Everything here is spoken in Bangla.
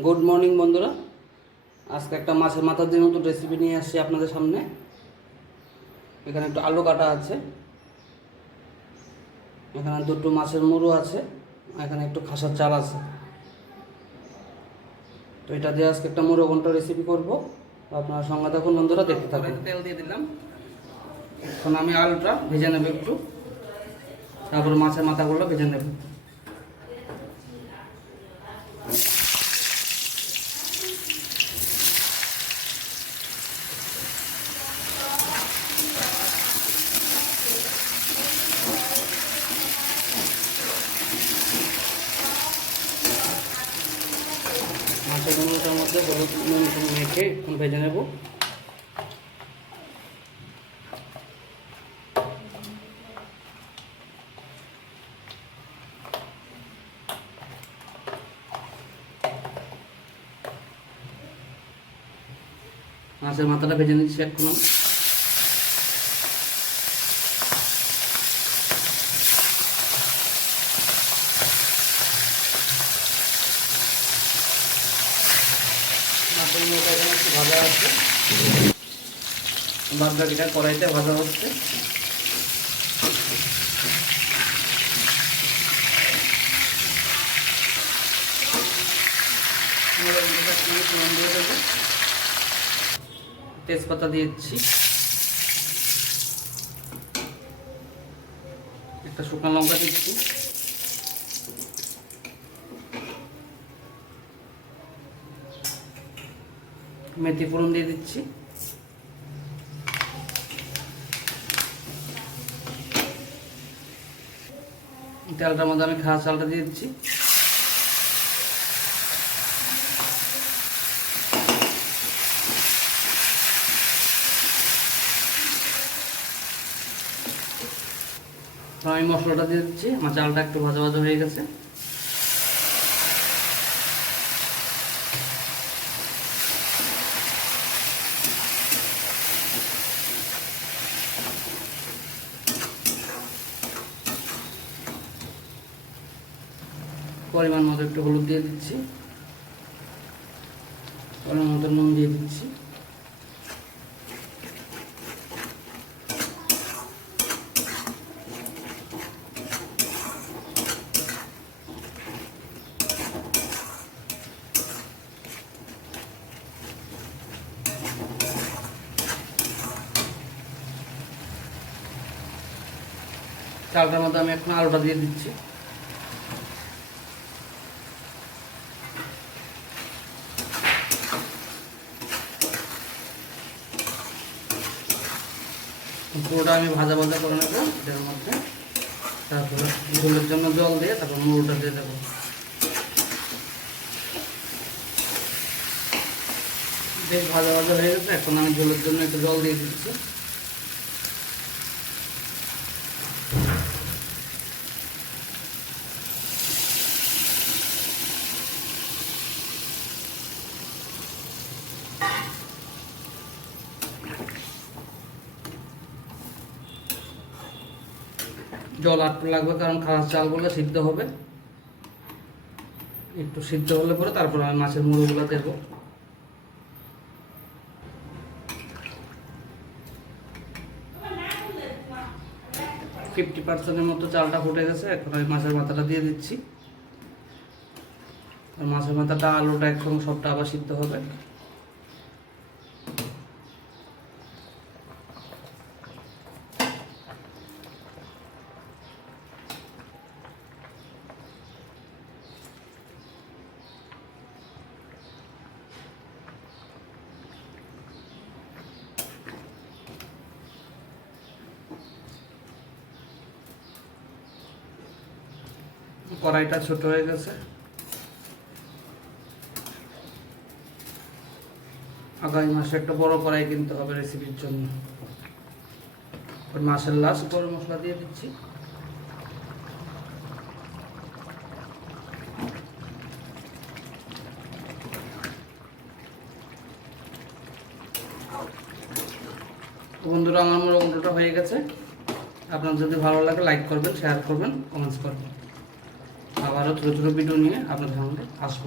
গুড মর্নিং বন্ধুরা। আজকে একটা মাছের মাথার দিয়ে নতুন রেসিপি নিয়ে আসছি আপনাদের সামনে। এখানে একটু আলু কাটা আছে। এখানে দুটো মাছের মুড়ো আছে। এখানে একটু খাসার চাল আছে। তো এটা দিয়ে আজকে একটা মুড়ো ঘণ্টা রেসিপি করব। আপনারা সঙ্গে থাকুন বন্ধুরা দেখতে থাকুন। তেল দিয়ে দিলাম। এখন আমি আলুটা ভেজে নেব একটু। তারপর মাছের মাথাগুলো ভেজে নেব মাছের নুনটার মধ্যে হলুদ নুন মেখে এখন ভেজে নেব মাছের মাথাটা ভেজে নিচ্ছি এখন মুখটা এখানে একটু ভাজা আছে বাদ বাকিটা কড়াইতে ভাজা হচ্ছে। তেজপাতা দিয়েছি একটা শুকনো লঙ্কা দিচ্ছি মেথি ফোড়ন দিয়ে দিচ্ছি তেলটার মধ্যে আমি খাওয়া চালটা দিয়ে দিচ্ছি আমি মশলাটা দিয়ে দিচ্ছি আমার চালটা একটু ভাজা ভাজা হয়ে গেছে। পরিমাণ মতো একটু হলুদ দিয়ে দিচ্ছি। পরিমাণ মতো নুন দিয়ে দিচ্ছি। চালটার মধ্যে আমি এখন আলুটা দিয়ে দিচ্ছি। পুরোটা আমি ভাজা ভাজা করে নেব, এটার মধ্যে। তারপরে ঝোলের জন্য জল দিয়ে তারপর মুড়োটা দিয়ে দেবো। বেশ ভাজা ভাজা হয়ে গেছে, এখন আমি ঝোলের জন্য একটু জল দিয়ে দিচ্ছি। জল আটটু লাগবে, কারণ খাওয়ার চালগুলো সিদ্ধ হবে। একটু সিদ্ধ হলে পরে তারপর আমি মাছের মুড়োগুলো দেবো। ফিফটি পার্সেন্টের মতো চালটা ফুটে গেছে, এখন আমি মাছের মাথাটা দিয়ে দিচ্ছি। আর মাছের মাথাটা, আলুটা একসঙ্গে সবটা আবার সিদ্ধ হবে। কড়াইটা ছোট হয়ে গেছে। আগামী মাসে একটা বড় কড়াই কিনতে হবে রেসিপির জন্য। মাসের লাস্ট গরম মশলা দিয়ে দিচ্ছি। বন্ধুরা, আমার মোটামুটিটা হয়ে গেছে। আপনার যদি ভালো লাগে লাইক করবেন শেয়ার করবেন কমেন্টস করবেন। আবারও ছোটো ভিডিও নিয়ে আপনাদের সামনে আসব।